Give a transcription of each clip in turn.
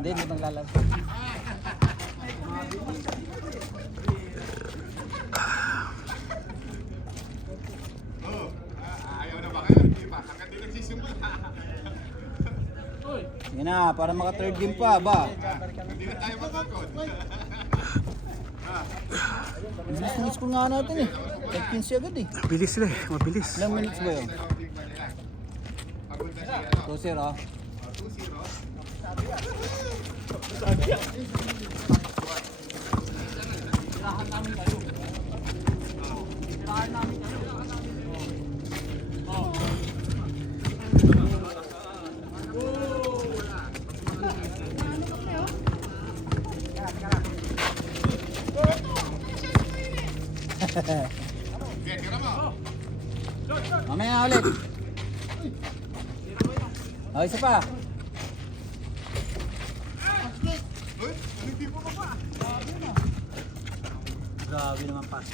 Hindi, hindi maglalaro. Ayaw na ba kayo? Hindi pa. Hanggang di nagsisimula. Yan na, para maka third game pa ba? Hindi na tayo magkakot. Bilis ng score nga natin eh. 15 agad eh. Mabilis sila eh, mabilis. Ilang minutes ba yun? Papunta 2-0. siya. 2-0. Tira mo. Mamaya na ulit. O, isa pa. Uy, hindi po pa. Grabe naman pass.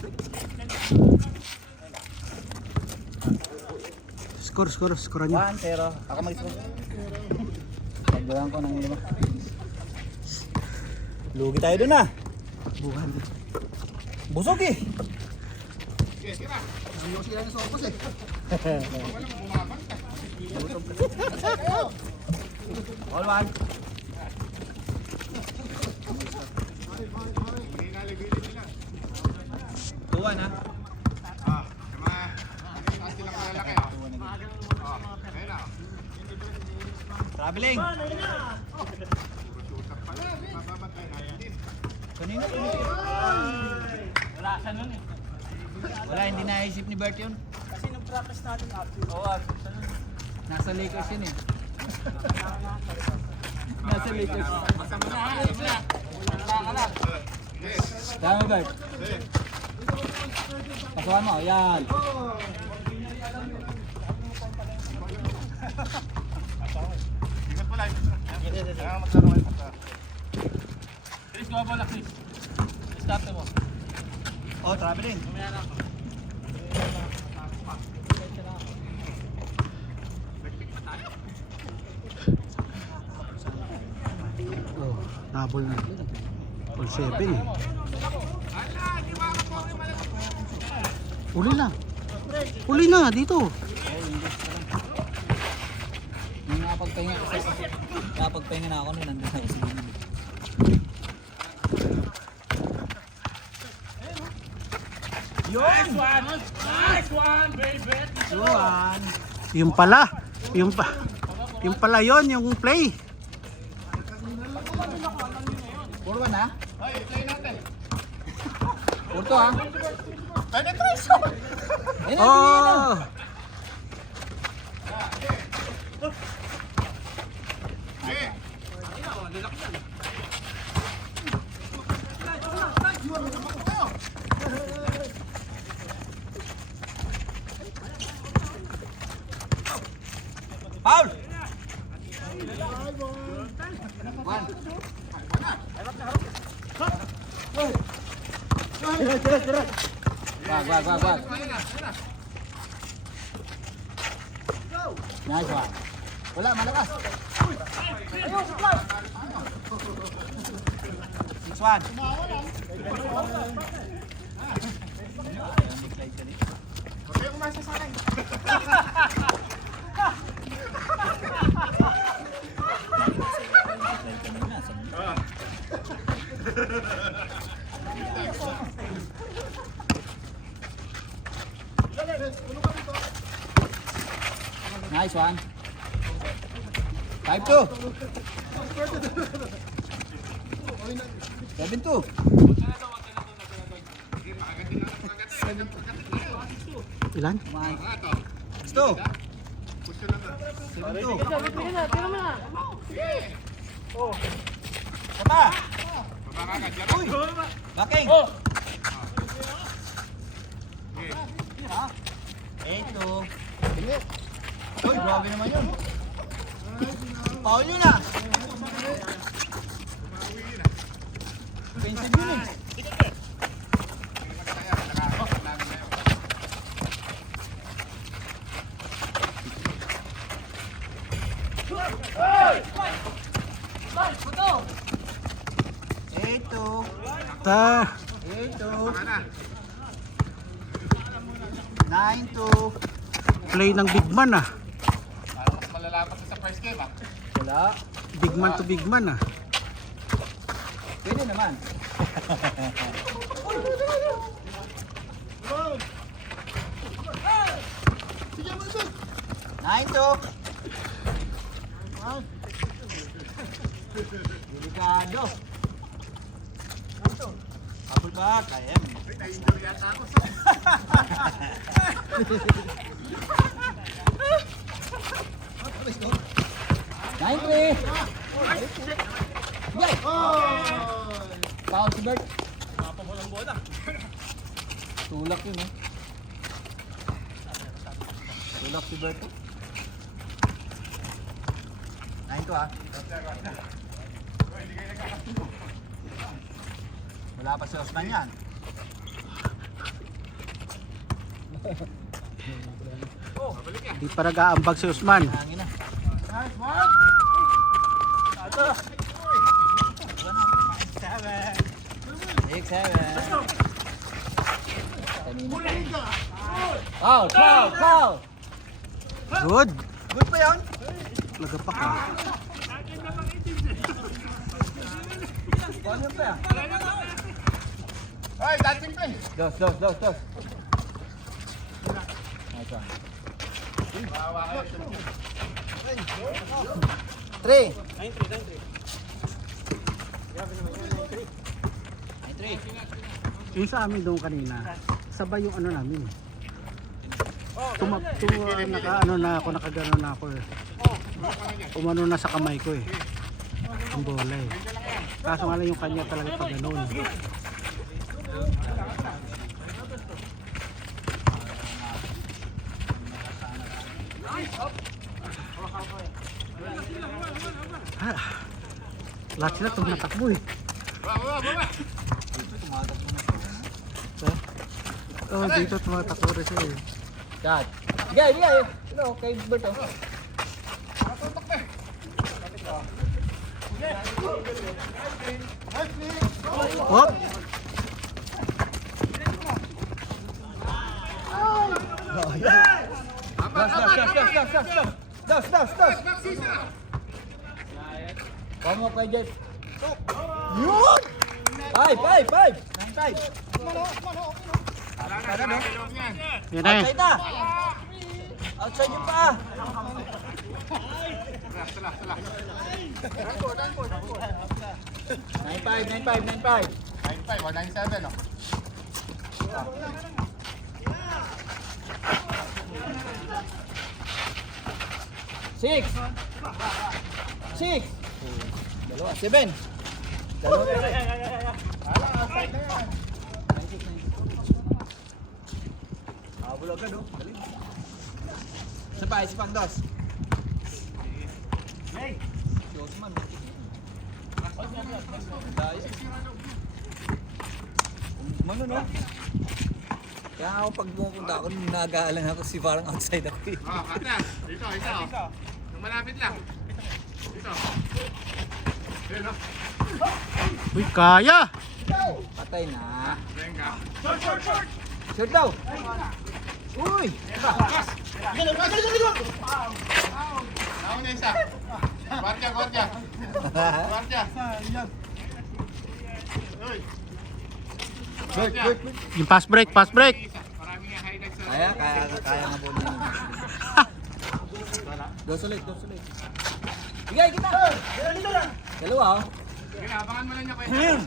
Score nyo. 1-0. Ako mag-score. Pagdalang ko ng 5. Lugi tayo dun ah. Buhan. Busog eh. Sige, tira. Ayaw sila ng sopos eh. Walang bumabanta. All one. Hindi nalibili nila. 2-1 ha. Taas silang malalaki ah. Ayun na. Traveling. Shooter pala. Mababantay na yan. Kanina. Wala siya nun eh. Wala, hindi naisip ni Bert yun. Kasi nung practice natin after. Oo, nasa Lakers yun eh. Nasa Lakers. Tama Bert. Pasukan mo, yan. Ingat pala. Kaya magkano kayo punta. Chris, gawa bola Chris. Start mo. Oh, traveling. Oh, nabol na. All 7 eh. Uli na. Uli na dito. Nung nakapagpahinga na ako nung nandun ako sa gilid. Nice one, baby. Yuan! Yung pala. Yung pala yon yung play. 4-1 ha? Ay, play natin. 4-2 ha? Penetration! Ayun na, Oh! Eh, Foul! 1. Wag. Nice one. Wala, malakas. 6-1. Huwag kayong umasa sa akin. Nice one. 5-2. 7-2. Ilan? Let's go. Push ko lang na. 7-2. Tira mo na. Sapa. Baba ka, Jack. Uy. Backing. Oh. 8-2. Uy, grabe naman yun. Foul yun ah. Offensive yun eh. Ta, 8-2. Tama na. 9-2. play ng big man ah. Parang mas malalapat sa first game ah. Wala. Big man to big man ah. Pwede naman. Nine to. Delikado. Apple ba? Kaya mo. Nai-injury yata ako. Nine three. Yay! Foul si Bert. Mapawalang bola. Tulak yun eh. Tulak si Bert. 9 to ah. Wala pa si Osman yan. Di pa nag-aambag si Usman. Hangin na. Nice, Mark! 6-7. Foul! Foul! Foul! Good. Good pa yun? Lagapak ah. Foul yun pa yan. Ay, dancing play! Dos. Nice one. Bawa kayo. 3. 9-3. Yung sa amin doon kanina, sabay yung ano namin. Naka-ano na ako, nakagano na ako eh. Umano na sa kamay ko eh. Ang bola eh. Kaso nga lang yung kanya talaga pag ganun. Ah, lahat sila tumatakbo eh. Baba! Oh, dito tumatakbo rin siya eh. Shot. Bigay. Hello, kay Bert oh. Hop! Dos. Pamo kay Jeff. Yun! 5. 9-5. Wala na ilong yan. Yan na eh. Outside na. Outside yung pa. Sala. 9-5. 9-5 or 9-7 oh. Six. Dalawa. 7. Dalawa. Ala, outside na yan. Habol agad oh. Galing. Isa pang dos. Si Osman. Daya. Mano no? Kaya ako pag pumunta ako, nag-aalang ako si parang outside ako eh. Oh, atas. Dito, isa oh. Yung malapit lang. Dito. Dito. Uy, kaya! Patay na. Venga. Shoot daw. Uy! Nauna isa. Guardia. Uy. Bert. Yung pass break. Isa. Maraming nga highlights sa... Kaya nga po niya. Dos ulit. Bigay kita! Dalawa oh. Sige, abangan mo lang niya kayo.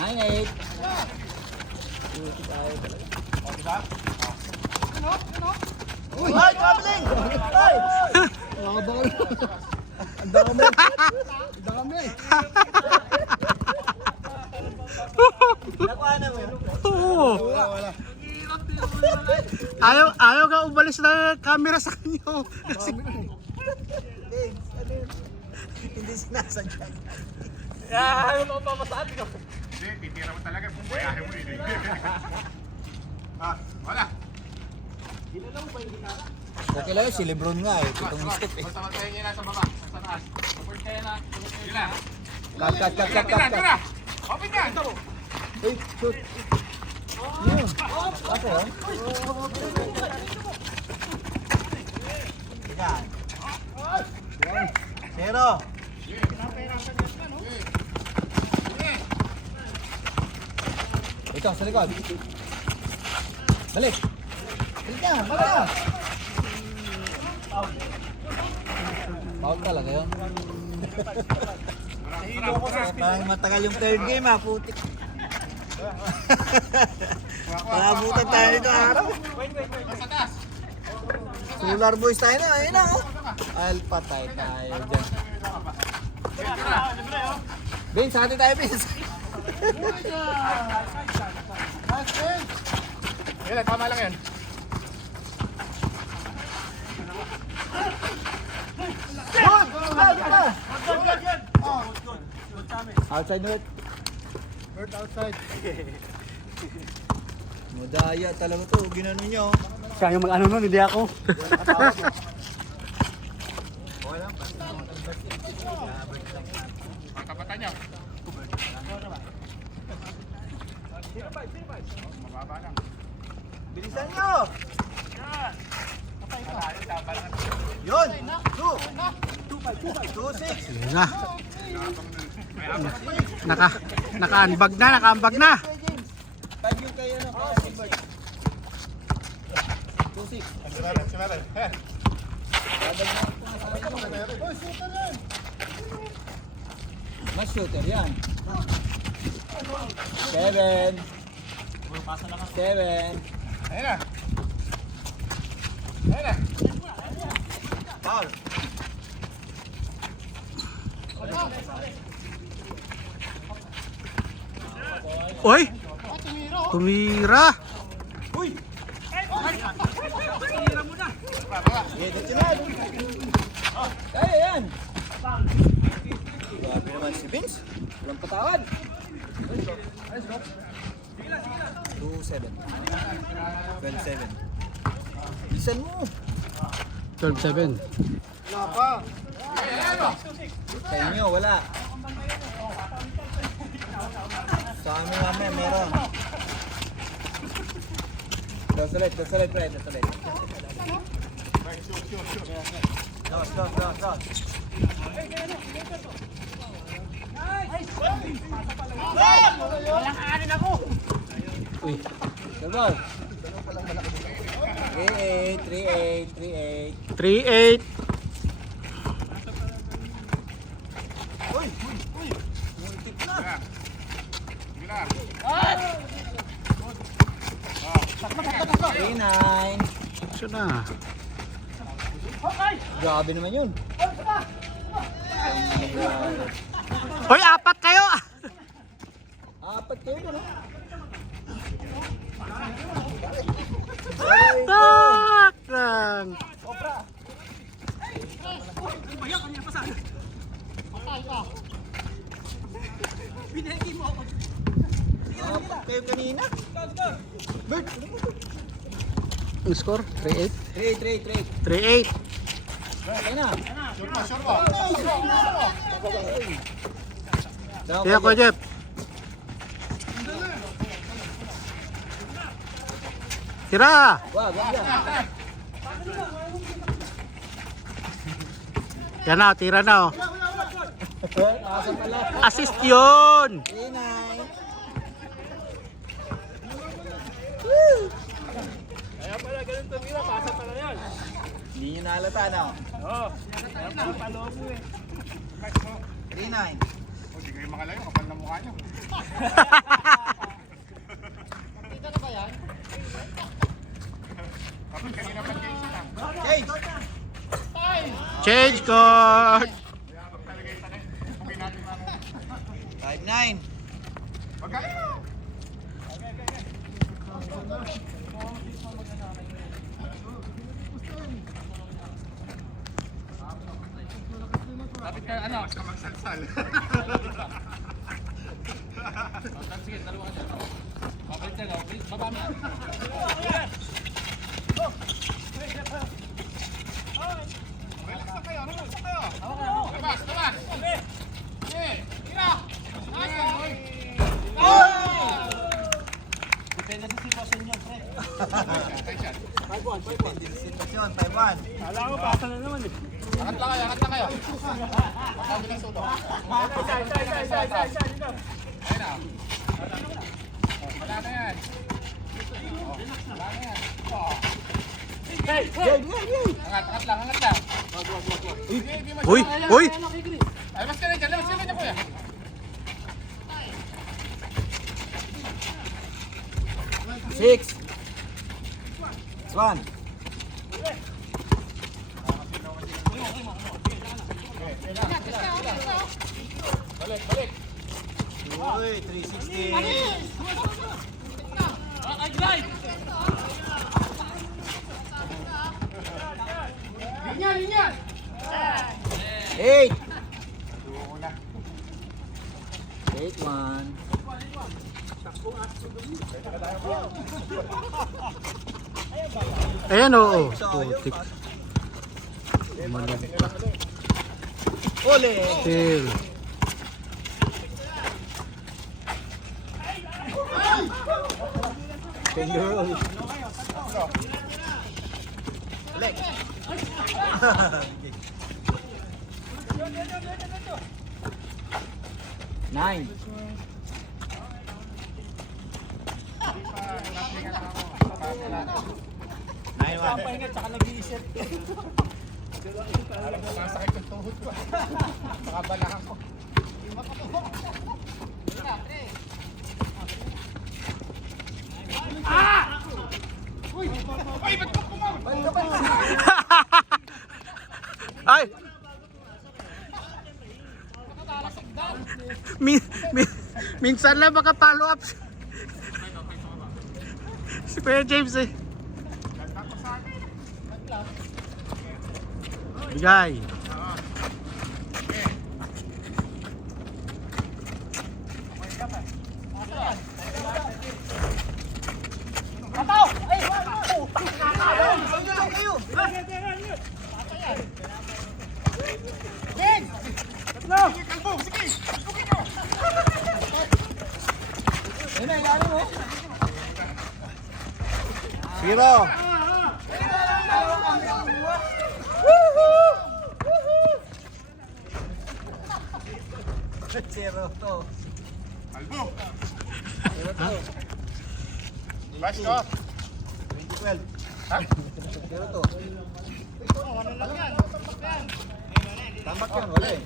9-8. Uti tayo talaga. O, diba? Uy! Ay, traveling! Ay! Ang dami! Nakuha na mo. Oo. Wala. Ayaw ka umalis na camera sa kanyo. Hindi sinasadya. Ayaw mo papasabi ko. Hindi, titira mo talaga. Bumayahe mo eh. Wala. Okay lang si Lebron nga eh. Itong step eh. Basta magtayin niya na sa baba. Sa taas. Support kayo na. Sila. Cut. Tira. Open yan! Uy, shoot. Yun. Pasa yun? Yan. Zero. Ito, sa likod. Balik. Balik na, balik na. Foul talaga yun. Parang matagal yung third game ha, putik. Palabutan tayo nito araw. Sa taas! Solar boys tayo na, ayun na oh. Alpha tayo dyan. Vince, hati tayo Vince. Yan, tama lang yan. Outside North. Bird outside. Madaya talaga to, ginano nyo. Siya yung mag-ano nun, hindi ako. Ang tapatan niyo. Mababa lang. Bilisan nyo! Yun! 2-6! Yun na. Naka-unbag na, naka-unbag na. 5 yung kayo na. 2-6. Simeray. Mas shooter yan. 7. 7. Ayun na. Ayun na. Foul. Oy! Tumira! Sige, datsunan. Kaya yan. Grabe naman si Vince. Walang patawad. 2-7. 12-7. Bilisan mo. 12-7. Sa inyo, wala. Sa amin namin, meron. Dosulit, pre. Dosulit. Dos. Uy. Gagol. 3-8. 3-8. Multip na. Sige na. 3-9. Siya na. Grabe naman yun. Hoy, apat kayo! Apat kayo na, no? Tak lang! Apat kayo kanina. Bert! Ang score? 3-8? 3-8. 3-8. Okay na. Sure ba? Kaya ko, Jeff. Tira! Wag yan. Yan na, tira na oh. Nakasan pala. Assist yun! 3-9. Kaya pala ganun tumira, pasa pala yan. Hindi nyo nahalata, no? Oo. Kaya pala palobo eh. 3-9. Hindi kayo makalayo, kapal na mukha niyo. Kapag kanina pa kayo sila. Hey! Change court! Kaya magtalagay sa kayo. Sabihin natin namin. 5-9. Magkaino! Lapit ka, ano? Basta magsalsal. Sige, dalawa ka dyan. Babalik ka, baba mo. Relax na kayo, relax na kayo. Labas! Sige! Tira! Nice! Sitwasyon, 5-1. Angat lang kayo, angat lang kayo. Sabi ng sudo. Ayun na. Wala na yan. Wala na yan. Angat lang, angat lang. Uy! Uy! Ay, mas ka rin dyan, kuya. Six. 1. Balik, balik. Uy, 360. Linya, linya. 8. 8-1. Ayan oo. Putik. Uli. Still. Finger roll. Leg. 9. Masakit yung tuhod ko. Nakabalahan ko. Ay, ba't ko kumawin? Ay! Minsan lang baka follow up. Si Kuya James eh. Bigay. Zero. Zero to. Albo. Zero to. Bash ko. 2012. Ha? Zero to. Tamak yan, wala eh.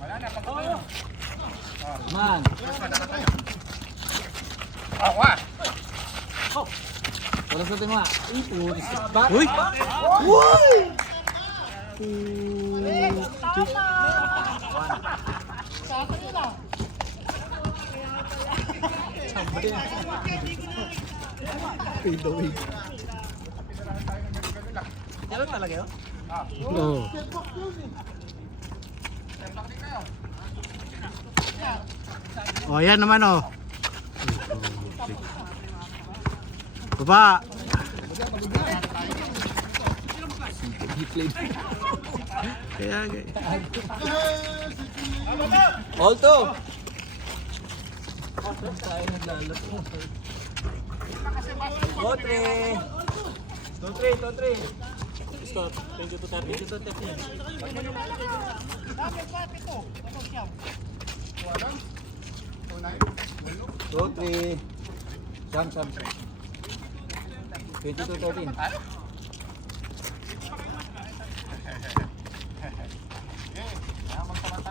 Wala na, pagkukulo. Man. Ako ah. Wala sa tingwa. Putis. Uy! Uy! Diyan talaga yun? Oo. Oh, yan naman oh. Baba. Kaya All to. Tayo naglalaro. Go 3. 2-3. Stop. 2-3. Sam. 22-13.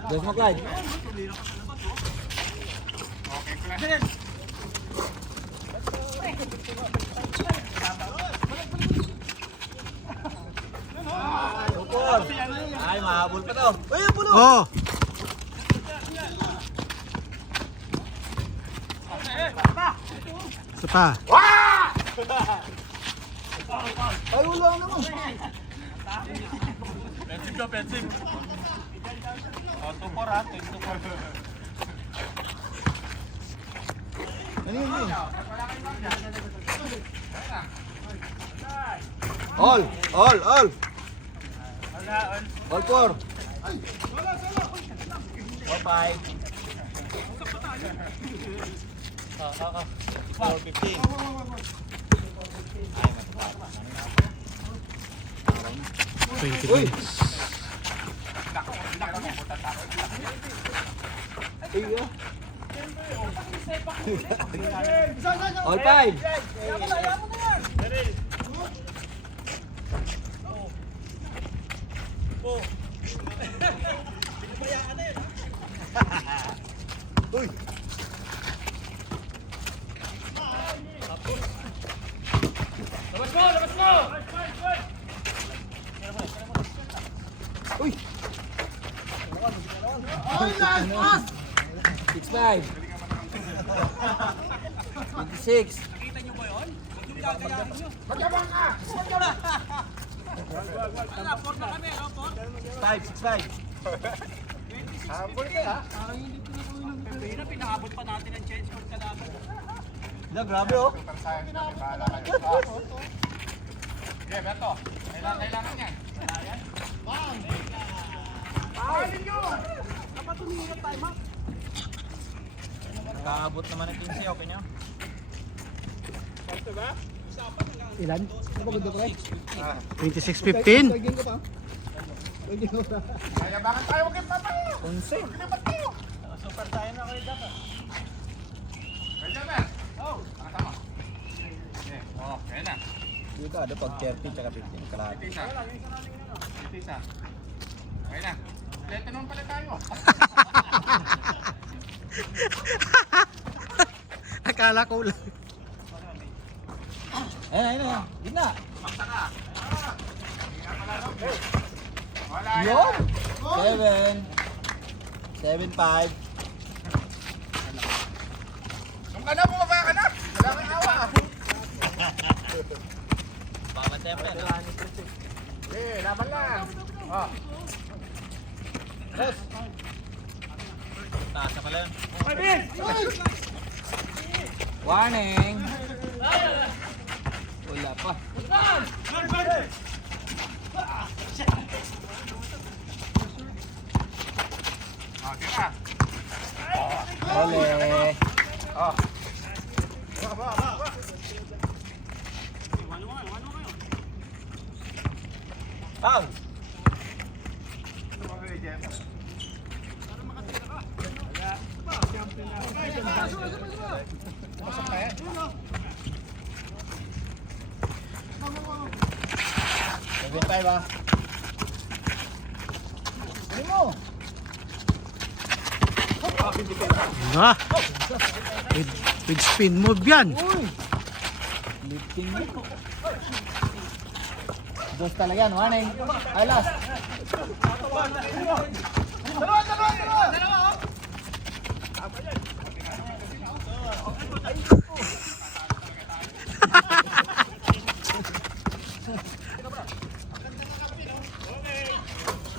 Dos mo, Clyde. Upor. Ay, mahabol pa to. Uy, ang pulo. Oh. Isa pa. Ay, wala naman. Pensive ka, pensive. O, 2-4 ha, 2-4. Ano yun? All. All 4. 4-5. 4-15. 20 Uy! minutes. All five! Uy! Uy! 6-5 26 5-6-5 Pinakabot pa natin ang change code kalaban. grabe oh. Okay, Beto. Kailangan yan. Nakaabot naman ang 15, okay nyo? Ilan? 26-15. Mayabangan tayo, huwag kayo papayo. 11 Super tayo na kayo dapat. Kaya ba? Oo. Nakasama. Okay. Oo, kaya na. dito ada pag 30 tsaka 15 kalahati. Ito isa. Kaya na. Leto naman pala tayo. Akala ko lang. Ayun na. Gitna. Makta ka. Wala Yun. yan. 7 7-5. Nung ka na, bumaba ka na. Wala kang awa. Baka tempe. Eh, laban lang. Oh. Boss. Taas na pala yun. Warning. Wala pa. Okay na. Ole. Oh. Pau. Pasok na yan. 7-5 ah. Ano mo? Ah, with spin move yan. Uy! Lifting mo. Dos talaga yan, warning. Ay, last.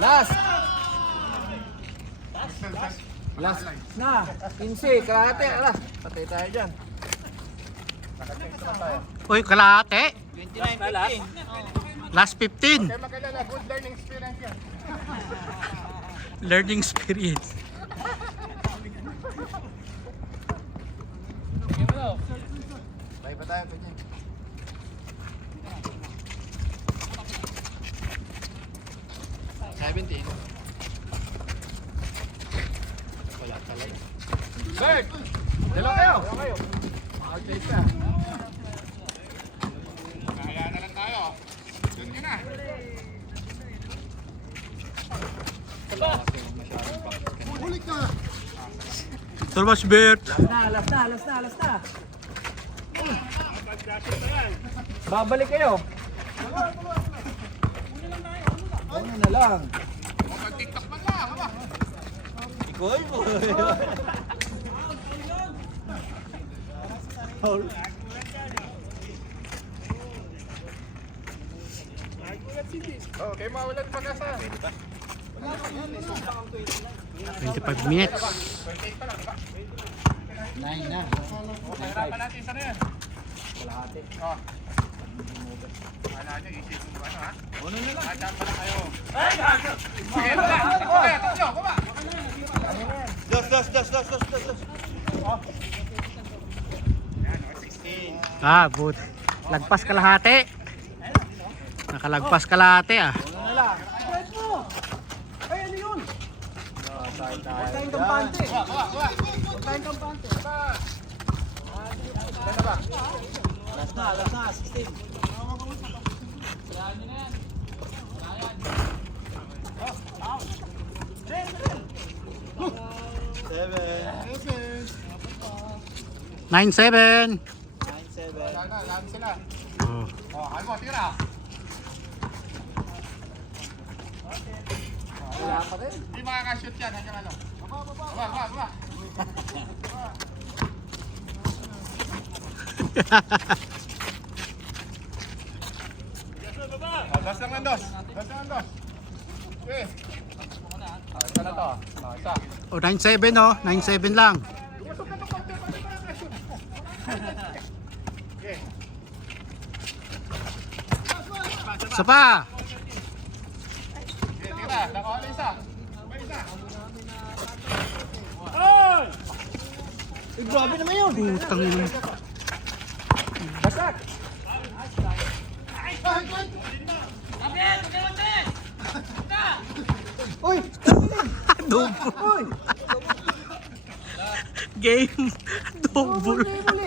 Last. Last na. 15, kalahati. Ala, patay tayo dyan. Uy, kalahati. 29-15. Last 15. Kaya magalala, good learning experience yan. Learning experience. Tayo pa tayo, Pagin. Bert! Dalawa kayo! Mag-chase ka. Kaya na lang tayo. Doon ka na. Tulmas Bert. Last na. Babalik kayo. Ano na lang. Mag-tiktok man lang. Aba. Ikoy mo. Okay, mawalan pag-asa. 25 minutes. 28 pa lang, diba? 9 na. Pahirapan natin isa na yan. Kalahati. Oh. Kala nyo, isip mo ba, ano ha? Ano na lang. Handa pala kayo. Sige, baba! Okay, tatlo, baba! Dos. Yan, 16. Ah, but Lagpas kalahati. Nakalagpas kalahati ah. Tayong kampante. Tayong kampante. Last na, 16. Nine seven. Lahat sila. Oh. Oh, ano mo, tira. Hindi makakashoot yan hanggang ano. Baba. Das lang ang dos. Okay. Isa na to. Isa. Oh, 9-7 oh. 9-7 lang. Okay. Isa pa. Okay, tira. Nakuha na isa. May isa. Grabe naman yun. Putang ina. Basak. Uy! Double. Game. Double. Muli.